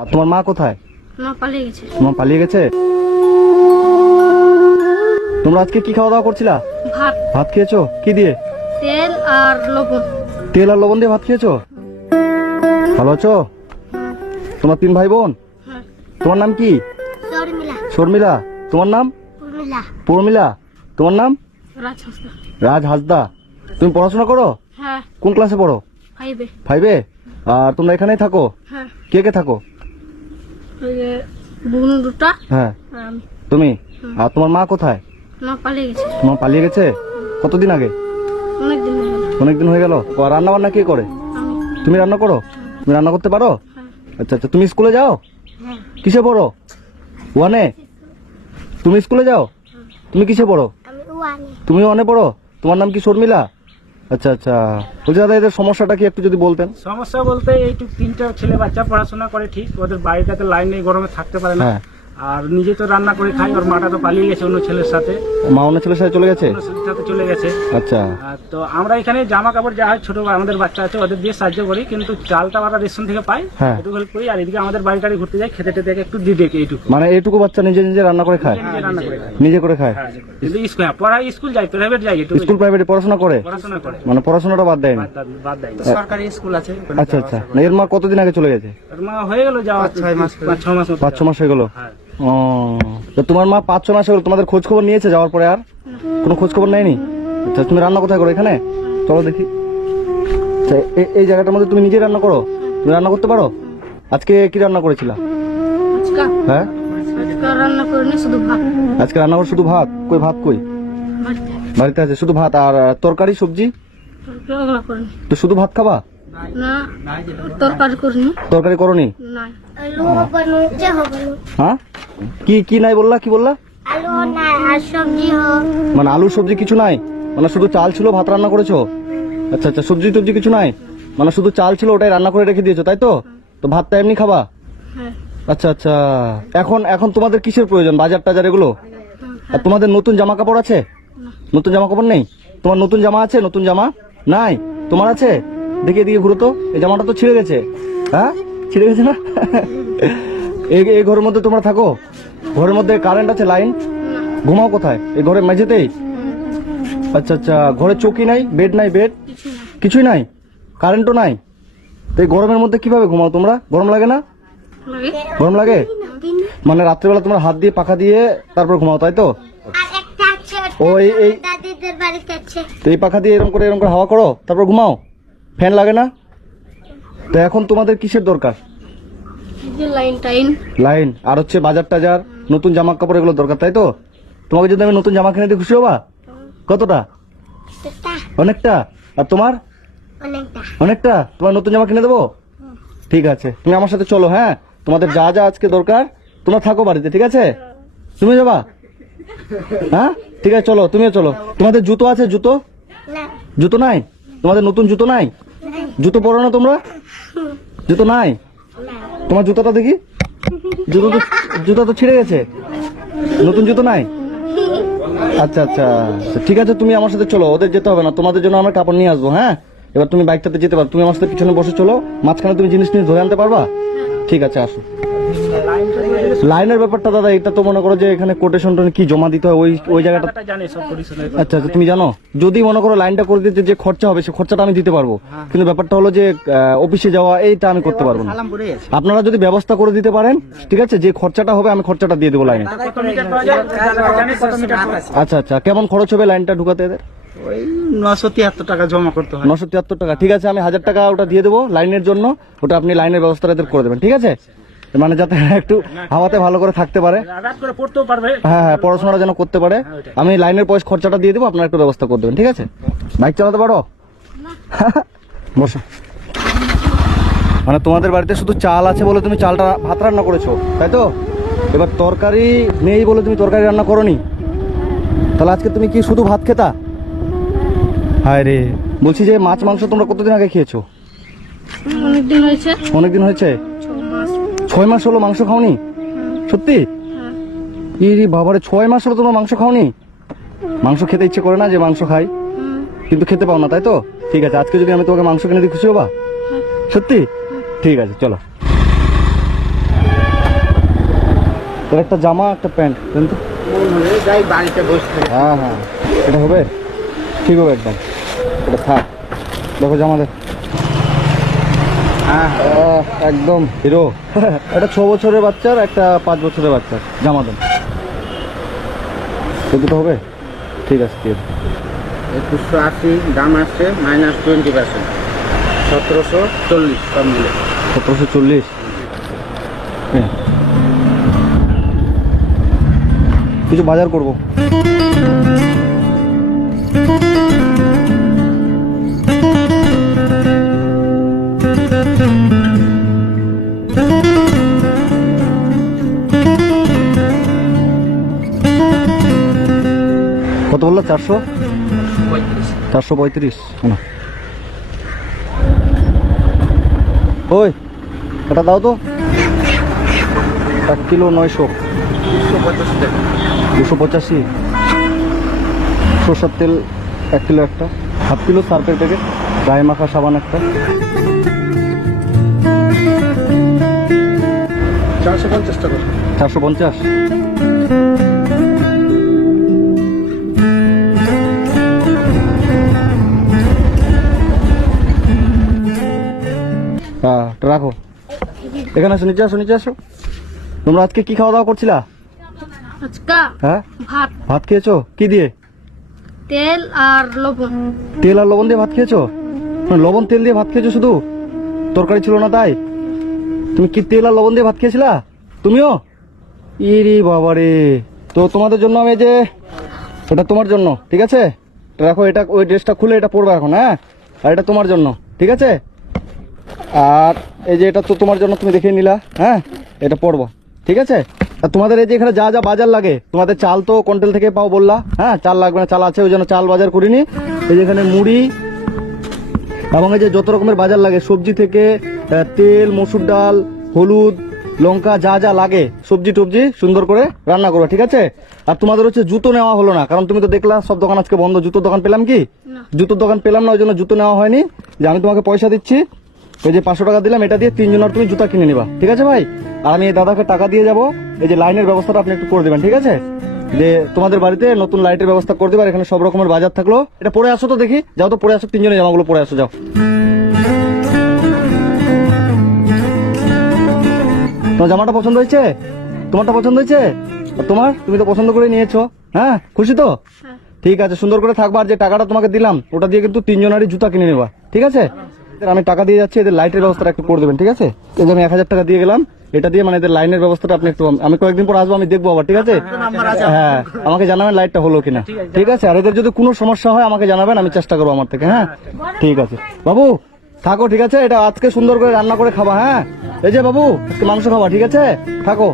আর তোমার মা কোথায়? মা পালিয়ে গেছে। মা পালিয়ে গেছে। তোমরা আজকে কি খাওয়া দাওয়া করছিলা? ভাত। ভাত খেয়েছো কি দিয়ে? তেল আর লবণ। তেল আর লবণ দিয়ে ভাত খেয়েছো? ভালো আছো? তোমার 3 ভাই বোন? হ্যাঁ। তোমার নাম কি? শর্মিলা। শর্মিলা। তোমার নাম? উর্মিলা। প্রমিলা। তোমার নাম? রাজ হাসদা। রাজ হাসদা। তুমি পড়াশোনা করো? হ্যাঁ। কোন ক্লাসে পড়ো? 5-এ। 5-এ? আর তোমরা এখানেই থাকো? হ্যাঁ। কে কে থাকো? ওই যে বোন দুটা হ্যাঁ আর আমি। তুমি। আর তোমার মা কোথায়? মা পালিয়ে গেছে। মা পালিয়ে গেছে কতদিন আগে? অনেকদিন হয়ে গেল। অনেকদিন হয়ে গেল। রান্না বান্না কে করে? আমি। তুমি রান্না করো? তুমি রান্না করতে পারো? হ্যাঁ। আচ্ছা আচ্ছা। তুমি স্কুলে যাও? হ্যাঁ। কিসে পড়ো? 1-এ? তুমি স্কুলে যাও? তুমি কিসে পড়ো? আমি ওয়ানে। তুমি 1-এ পড়ো? তোমার নাম কি শর্মিলা? আচ্ছা আচ্ছা। বলছি দাদা এদের সমস্যাটা কি একটু যদি বলতেন। সমস্যা বলতে এইটুক 3টা ছেলে বাচ্চা পড়াশোনা করে ঠিক, ওদের বাড়িটাতে লাইন নেই, গরমে থাকতে পারে না। হ্যাঁ। আর নিজে তো রান্না করে খাই, ওর মাটা তো পালিয়ে গেছে অন্য ছেলের সাথে, মা অন্য ছেলের সাথে চলে গেছে? অন্য ছেলের সাথে চলে গেছে। আচ্ছা। তো আমরা এখানে জামা কাপড় যা হয় ছোট আমাদের বাচ্চা আছে ওদের দিয়ে সাহায্য করি, কিন্তু চালটা আমরা রেশন থেকে পাই, হ্যাঁ। একটু হেল্প করি। আর এদিকে আমাদের বাড়িটারি ঘুরতে যাই, খেতে টেতে একটু দিয়ে দেখি এইটুকু। মানে এইটুকু বাচ্চা নিজে নিজে রান্না করে খায়? নিজে রান্না করে খাই। নিজে করে খায়? হ্যাঁ, কিন্তু স্কুল পড়াই, স্কুল যাই, প্রাইভেট যাই, একটু স্কুল প্রাইভেটে পড়াশোনা করে? পড়াশোনা করে, মানে পড়াশোনাটা বাদ দেয়নি? বাদ দেয়। সরকারি স্কুল আছে। আচ্ছা আচ্ছা। না, এর মা কতদিন আগে চলে গেছে? ওর মা হয়ে গেল যাওয়া 5-6 মাস। 5-6 মাস মতো। 5-6 মাস হয়ে গেল। হ্যাঁ। ও, তো তোমার মা 5-6 মাস হলো, তোমাদের খোঁজ খবর নিয়েছে যাওয়ার পরে? আর কোনো খোঁজ খবর নেয়নি? আচ্ছা। তুমি রান্না কোথায় করো? এখানে? চলো দেখি। আচ্ছা, এই জায়গাটার মধ্যে তুমি নিজে রান্না করো? তুমি রান্না করতে পারো? আজকে কি রান্না করেছিলা? আজকে হ্যাঁ, আজকে রান্না করিনি, শুধু ভাত। আজকে রান্না করে শুধু ভাত? কই ভাত কই? বাড়িতে। বাড়িতে আছে শুধু ভাত আর তরকারি সবজি? ওগুলো করিনি। তো শুধু ভাত খাবা? না, তরকারি করিনি। তরকারি করনি? নাই। আলু হবে যে হবে না। হ্যাঁ, কি কি নাই বললা? কি বললা? আলু নাই আর সবজি হোক। মানে আলু সবজি কিছু নাই? মানে শুধু চাল ছিল, ভাত রান্না করেছো? আচ্ছা আচ্ছা। সবজি টবজি কিছু নাই? মানে শুধু চাল ছিল, ওটাই রান্না করে রেখে দিয়েছো তাই তো? তো ভাতটা এমনি খাবা? হ্যাঁ। আচ্ছা আচ্ছা। এখন এখন তোমাদের কিসের প্রয়োজন? বাজার টাজার এগুলো? আর তোমাদের নতুন জামা কাপড় আছে? নতুন জামা কাপড় নেই? তোমার নতুন জামা আছে? নতুন জামা নাই? তোমার আছে? দেখি এদিকে ঘুরো তো। এই জামাটা তো ছিঁড়ে গেছে। হ্যাঁ, ছিঁড়ে গেছে না? এই ঘরের মধ্যে তোমরা থাকো? ঘরের মধ্যে কারেন্ট আছে, লাইন? ঘুমাও কোথায়? এই ঘরের মেঝেতেই? আচ্ছা আচ্ছা। ঘরে চৌকি নাই, বেড নাই? বেড কিছুই নাই, কারেন্টও নাই? তো এই গরমের মধ্যে কিভাবে ঘুমাও তোমরা? গরম লাগে না? লাগে। গরম লাগে? মানে রাত্রেবেলা তোমরা হাত দিয়ে পাখা দিয়ে তারপর ঘুমাও তাই তো? আর একটা আছে ও এই দাদিদের বাড়িতে আছে। তো এই পাখা দিয়ে এরকম করে হাওয়া করো তারপর ঘুমাও? ফ্যান লাগে না? তো এখন তোমাদের কিসের দরকার? যে লাইন টাইন। লাইন আর হচ্ছে বাজার টাজার, নতুন জামা কাপড় এগুলো দরকার তাই তো? তোমাকে যদি আমি নতুন জামা কিনে দিই খুশি হবা? কতটা? অনেকটা। আর তোমার? অনেকটা। অনেকটা। তোমার নতুন জামা কিনে দেবো? ঠিক আছে, তুমি আমার সাথে চলো। হ্যাঁ, তোমাদের যা যা আজকে দরকার তোমরা থাকো বাড়িতে, ঠিক আছে? তুমি যাবা? হ্যাঁ ঠিক আছে, চলো তুমিও চলো। তোমাদের জুতো আছে? জুতো? না। জুতো নাই? তোমাদের নতুন জুতো নাই? জুতো পরো না তোমরা? জুতো নাই? তোমার জুতোটা দেখি। জুতো তো ছিঁড়ে গেছে, নতুন জুতো নাই? আচ্ছা আচ্ছা ঠিক আছে, তুমি আমার সাথে চলো। ওদের যেতে হবে না, তোমাদের জন্য আমরা কাপড় নিয়ে আসবো। হ্যাঁ, এবার তুমি বাইকটাতে যেতে পারো। তুমি আমার সাথে পিছনে বসে চলো, মাঝখানে তুমি জিনিস নিয়ে ধরে আনতে পারবা? ঠিক আছে, আসো। লাইনের ব্যাপারটা দাদা, এটা তো মনে করো যে এখানে কোটেশন কি জমা দিতে হয় ওই জায়গাটা? জানি সব পরিশোধ। আচ্ছা আচ্ছা, তুমি জানো? যদি মনে করো লাইনটা করে দিতে যে খরচা হবে, সে খরচাটা আমি দিতে পারবো, কিন্তু ব্যাপারটা হলো যে অফিসে যাওয়া এইটা আমি করতে পারবো না। আপনারা যদি ব্যবস্থা করে দিতে পারেন, ঠিক আছে, যে খরচাটা হবে আমি খরচাটা দিয়ে দেবো লাইনে। আচ্ছা আচ্ছা। কেমন খরচ হবে লাইনটা ঢুকাতে এদের? ওই 973 টাকা জমা করতে হয়। 973 টাকা। ঠিক আছে, আমি 1000 টাকা ওটা দিয়ে দেবো লাইনের জন্য। ওটা আপনি লাইনের ব্যবস্থাটা এদের করে দেবেন, ঠিক আছে? মানে যাতে একটু হাওয়াতে ভালো করে থাকতে পারে। রাত করে পড়তেও পারবে। হ্যাঁ হ্যাঁ, পড়াশোনাটা যেন করতে পারে। আমি লাইনের পয়সা খরচাটা দিয়ে দেবো, আপনার একটু ব্যবস্থা করে দেবেন, ঠিক আছে? বাইক চালাতে পারো? বসো। মানে তোমাদের বাড়িতে শুধু চাল আছে বলে তুমি চালটা ভাত রান্না করেছো তাই তো? এবার তরকারি নেই বলে তুমি তরকারি রান্না করোনি? তাহলে আজকে তুমি কি শুধু ভাত খেতা? হায় রে। বলছি যে মাছ মাংস তোমরা কতদিন আগে খেয়েছো? অনেকদিন হয়েছে। অনেকদিন হয়েছে? 6 মাস হলো মাংস খাওনি? সত্যি? ইরি বাবারে, 6 মাস হলো তোমরা মাংস খাওনি? মাংস খেতে ইচ্ছে করে না যে মাংস খাই, কিন্তু খেতে পাও না তাই তো? ঠিক আছে, আজকে যদি আমি তোমাকে মাংস কিনে দিই খুশি হবা? সত্যি? ঠিক আছে, চলো। ওর একটা জামা একটা প্যান্ট দেন তো। যাই বাড়িতে বসে থাকি। হ্যাঁ হ্যাঁ, এটা হবে, ঠিক হবে একদম। এটা থাক, দেখো জামা দেখ। হ্যাঁ একদম হিরো। একটা 6 বছরের বাচ্চার, একটা 5 বছরের বাচ্চার জামা দেন। এই দুটো হবে, ঠিক আছে ঠিক আছে। 2180 দাম আসছে -20%, 1740 সব মিলে। 1740। কিছু বাজার করব। কত বললো? 400? 435 না। ওই এটা দাও তো, 1 কিলো 900, 285 টাকা। 285। সরষের তেল 1 কিলো একটা, হাফ কিলো সার্ফের প্যাকেট, গায়ে মাখা সাবান একটা। 450 টাকা। 450। হ্যাঁ রাখো, এখানে আসো, নিচে আসো, নিচে আসো। তোমরা আজকে কি খাওয়া দাওয়া করছিলা? আজকা হ্যাঁ, ভাত, ভাত খেয়েছো কি দিয়ে? তেল আর লবণ। তেল আর লবণ দিয়ে ভাত খেয়েছো? মানে লবণ তেল দিয়ে ভাত খেয়েছো শুধু? তরকারি ছিল না তাই? তুমি কি তেল আর লবণ দিয়ে ভাত খেয়েছিলা তুমিও? ইরি বাবারে। তো তোমাদের জন্য আমি এই যে, এটা তোমার জন্য, ঠিক আছে? রাখো, এটা ওই ড্রেসটা খুলে এটা পরবে এখন, হ্যাঁ? আর এটা তোমার জন্য, ঠিক আছে? আর এই যে এটা তো তোমার জন্য, তুমি দেখে নিলা, হ্যাঁ? এটা পরবো, ঠিক আছে? আর তোমাদের এই যে এখানে যা যা বাজার লাগে, তোমাদের চাল তো কন্ট্রোল থেকে পাও বললা, হ্যাঁ? চাল লাগবে না, চাল আছে, ওই জন্য চাল বাজার করিনি। এই যে এখানে মুড়ি এবং এই যে যত রকমের বাজার লাগে, সবজি থেকে তেল, মসুর ডাল, হলুদ, লঙ্কা, যা যা লাগে, সবজি টবজি সুন্দর করে রান্না করবে, ঠিক আছে? আর তোমাদের হচ্ছে জুতো নেওয়া হলো না, কারণ তুমি তো দেখলা সব দোকান আজকে বন্ধ। জুতোর দোকান পেলাম কি? জুতোর দোকান পেলাম না, ওই জন্য জুতো নেওয়া হয়নি। যে আমি তোমাকে পয়সা দিচ্ছি, ওই যে 500 টাকা দিলাম, এটা দিয়ে 3 জনের তুমি জুতা কিনে নিবা, ঠিক আছে ভাই? আর আমি এই দাদাকে টাকা দিয়ে যাবো। এই যে লাইনের ব্যবস্থাটা আপনি একটু করে দেবেন, ঠিক আছে? যে তোমাদের বাড়িতে নতুন লাইটের ব্যবস্থা করে দেবে। আর এখানে সব রকমের বাজার থাকলো। এটা পরে আসো তো দেখি, যাও তো পরে আসো, 3 জনের জামাগুলো পরে আসো, যাও। তোমার জামাটা পছন্দ হয়েছে? তোমারটা পছন্দ হয়েছে? আর তোমার, তুমি তো পছন্দ করে নিয়েছো, হ্যাঁ? খুশি তো? হ্যাঁ। ঠিক আছে, সুন্দর করে থাকবা। আর যে টাকাটা তোমাকে দিলাম, ওটা দিয়ে কিন্তু 3 জনেরই জুতা কিনে নেবা, ঠিক আছে? আমি টাকা দিয়ে যাচ্ছি, এদের লাইটের ব্যবস্থাটা একটু করে দেবেন, ঠিক আছে? এই যে আমি 1000 টাকা দিয়ে গেলাম, এটা দিয়ে মানে এদের লাইনের ব্যবস্থাটা আপনি একটু, আমি কয়েকদিন পর আসবো, আমি দেখবো আবার, ঠিক আছে? হ্যাঁ, আমাকে জানাবেন লাইটটা হলো কিনা, ঠিক আছে? আর এদের যদি কোনো সমস্যা হয় আমাকে জানাবেন, আমি চেষ্টা করবো আমার থেকে, হ্যাঁ? ঠিক আছে বাবু, থাকো, ঠিক আছে? এটা আজকে সুন্দর করে রান্না করে খাবা, হ্যাঁ? এই যে বাবু, আজকে মাংস খাবা, ঠিক আছে? থাকো।